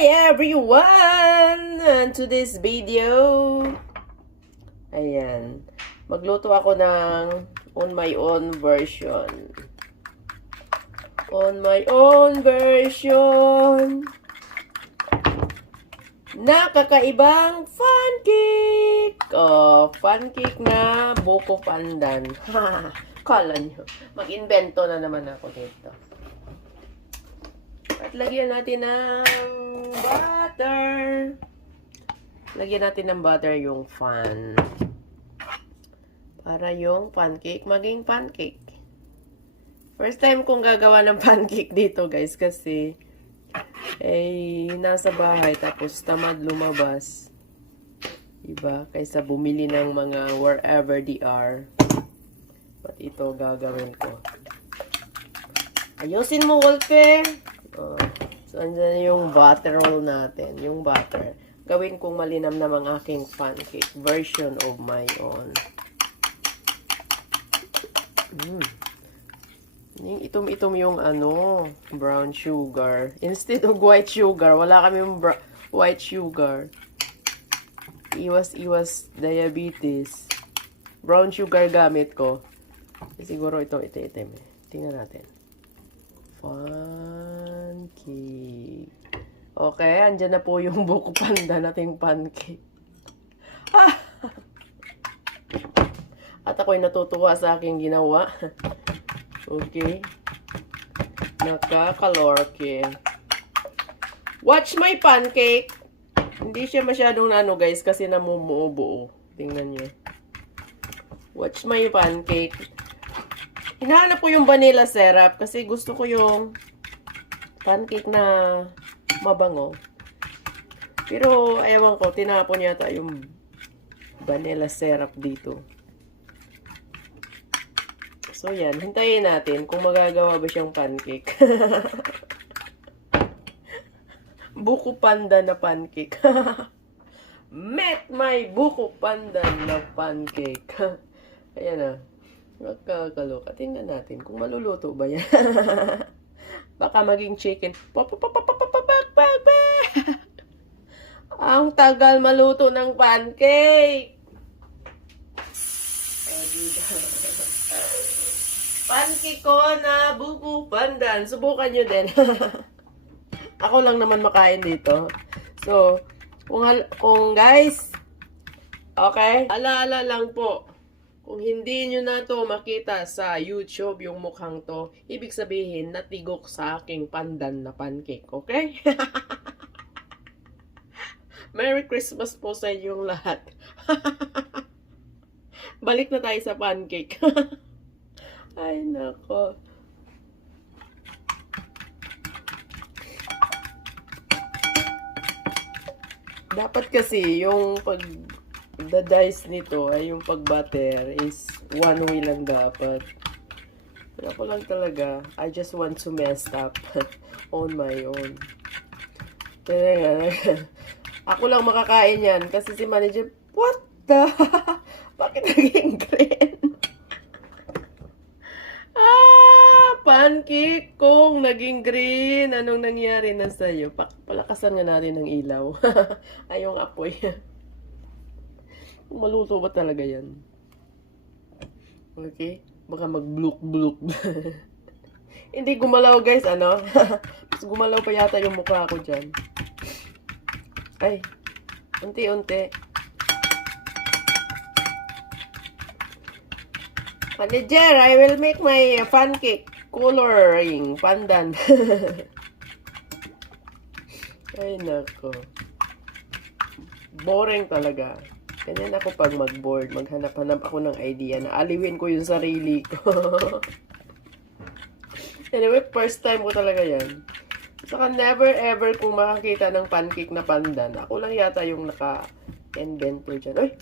Hi everyone! And to this video, ayan, magluto ako ng on my own version. On my own version na kakaibang fun cake! Oh, fun cake na buko pandan. Kala nyo, mag-invento na naman ako dito. At lagyan natin ng butter. Lagyan natin ng butter yung fan. Para yung pancake maging pancake. First time kong gagawa ng pancake dito guys kasi nasa bahay tapos tamad lumabas. Diba? Kaysa bumili ng mga wherever they are. But ito gagawin ko. Ayusin mo, Walter! So, andyan yung butter roll natin. Yung butter. Gawin kong malinamnam ang aking pancake version of my own. Itom-itom yung brown sugar. Instead of white sugar, wala kami yung white sugar. Iwas diabetes. Brown sugar gamit ko. Siguro ito itim. Tingnan natin. Fun cake. Okay, andyan na po yung buko panda nating pancake. At ako'y natutuwa sa aking ginawa. Okay. Nakakalorke. Watch my pancake. Hindi siya masyadong guys kasi namumuo-buo. Tingnan nyo. Watch my pancake. Hinahanap ko yung vanilla syrup kasi gusto ko yung pancake na mabango. Pero, ayaw ko, tinapon yata yung vanilla syrup dito. So, yan. Hintayin natin kung magagawa ba siyang pancake. Buko panda na pancake. Met my buko panda na pancake. Ayan na. Magkakaloka. Tingnan natin kung maluluto ba yan. Baka maging chicken. Ang tagal maluto ng pancake. Pancake ko na buko pandan. Subukan nyo din. Ako lang naman makain dito. So, kung guys, okay, alaala lang po. Kung hindi nyo na to makita sa YouTube, yung mukhang to, ibig sabihin, natigok sa aking pandan na pancake, okay? Merry Christmas po sa inyong lahat. Balik na tayo sa pancake. Ay, nako. Dapat kasi, yung the dice nito ay yung pag-butter is one way lang dapat. Wala ko lang talaga. I just want to mess up on my own. Kaya ako lang makakain yan kasi si manager, what the? Bakit naging green? Pancake kong naging green. Anong nangyari na sa'yo? Palakasan nga natin ng ilaw. Ay, yung apoy. Maluto ba talaga yan? Okay? Baka mag-bluk-bluk. Hindi gumalaw guys, Mas gumalaw pa yata yung mukha ko dyan. Ay, unti-unti. Manager, I will make my pancake coloring pandan. Ay, nako. Boring talaga. Ganyan ako pag mag-board. Maghanap-hanap ako ng idea na aliwin ko yung sarili ko. Anyway, first time ko talaga yan. Saka never ever kung makakita ng pancake na pandan. Ako lang yata yung naka-invento dyan. Uy!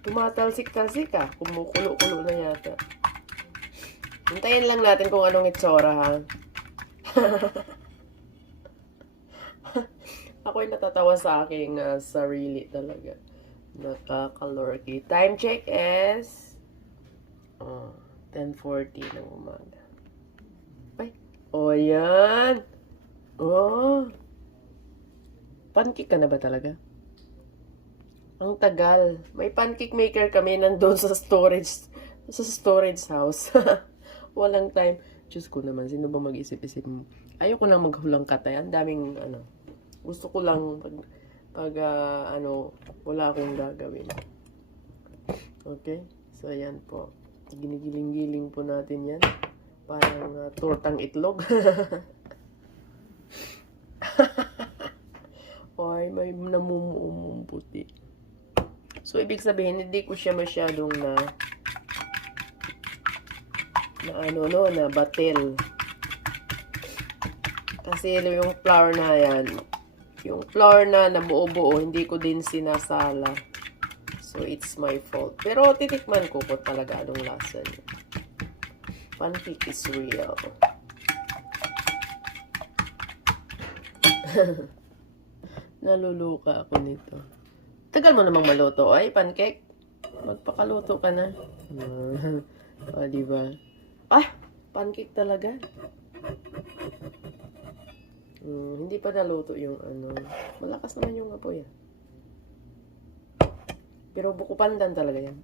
Tumatalsik-talsik ah. Kumukulo-kulo na yata. Hintayin lang natin kung anong itsura ha. Ako'y natatawa sa aking sarili talaga. Nakakalorky. Time check is 10:40 ng umaga. Ay, oh yan. Oh. Pancake ka na ba talaga? Ang tagal. May pancake maker kami nandun sa storage house. Walang time. Diyos ko naman, sino ba mag-isip-isip mo? Ayoko na maghulang katay. Ang daming, gusto ko lang wala akong gagawin. Okay? So, ayan po. Ginigiling-giling po natin yan. Parang tortang itlog. Ay, may namumuong puti. So, ibig sabihin, hindi ko siya masyadong na batil. Kasi yung flour na yan, yung flour na nabuo-buo, hindi ko din sinasala. So, it's my fault. Pero, titikman ko po talaga anong lasa niya. Pancake is real. Naluluka ako nito. Tagal mo namang maluto. Ay, pancake. Magpakaluto ka na. O, diba? Ah! Pancake talaga. Hindi pa naluto yung Malakas naman yung apoy. Pero buko pandan talaga yan.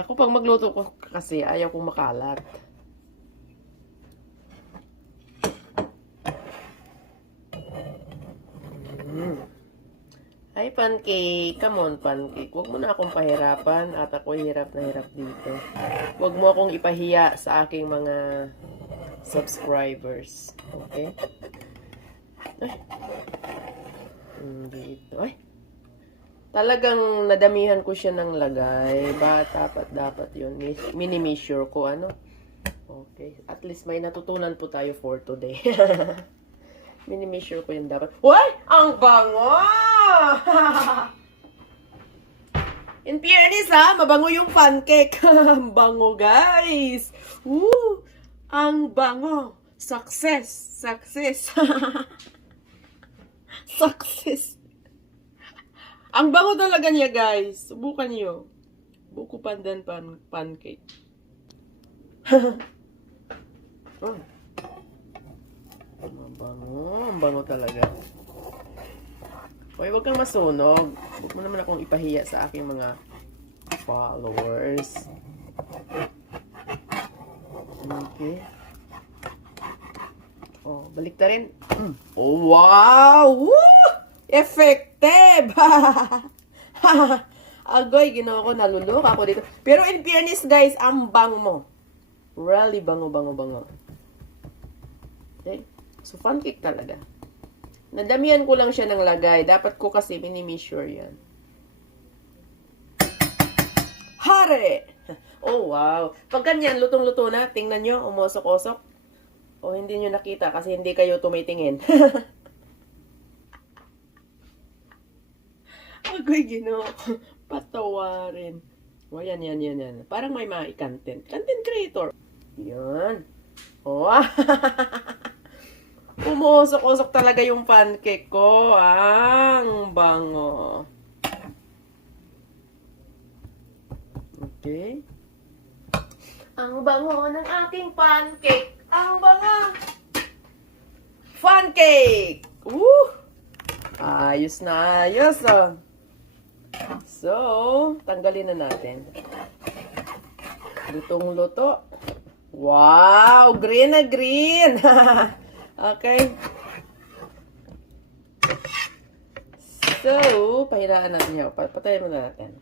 Ako pag magluto ko kasi ayaw kong makalat. Ay, pancake. Come on, pancake. Huwag mo na akong pahirapan at ako hirap na hirap dito. Huwag mo akong ipahiya sa aking mga subscribers. Okay? Ay. Dito. Ay. Talagang nadamihan ko siya ng lagay. Dapat yun. Mini-measure ko, Okay. At least may natutunan po tayo for today. Mini-measure ko yun dapat. What? Ang bango! In fairness, mabango yung pancake. Ang bango, guys. Woo! Ang bango. Success. Success. Success. Ang bango talaga niya, guys. Subukan niyo. Buko pandan pancake. Oh. Ang bango talaga. Okay, huwag kang masunog. Huwag mo naman akong ipahiya sa aking mga followers. Okay. Oh, balik na rin. Oh, wow! Woo! Effective! Agoy, ginawa ko, nalulok ako dito. Pero in fairness, guys, ang bang mo. Really bango. Okay? So, pancake talaga. Nadamihan ko lang siya ng lagay. Dapat ko kasi mini-measure yan. Hare! Oh, wow. Pag ganyan, lutong-luto na, tingnan nyo, umusok-usok. O, hindi nyo nakita kasi hindi kayo tumitingin. Agoy, ginawa ko. Patawarin. O, yan. Parang may mga content. Content creator. Yan. Oh, umusok-usok talaga yung pancake ko. Ang bango. Okay. Ang bango ng aking pancake. Ang bango. Pancake. Woo! Ayos na ayos. So, tanggalin na natin. Lutong-luto. Wow! Green na green! Okay. So, pahiraan natin yun. Patayin mo na natin.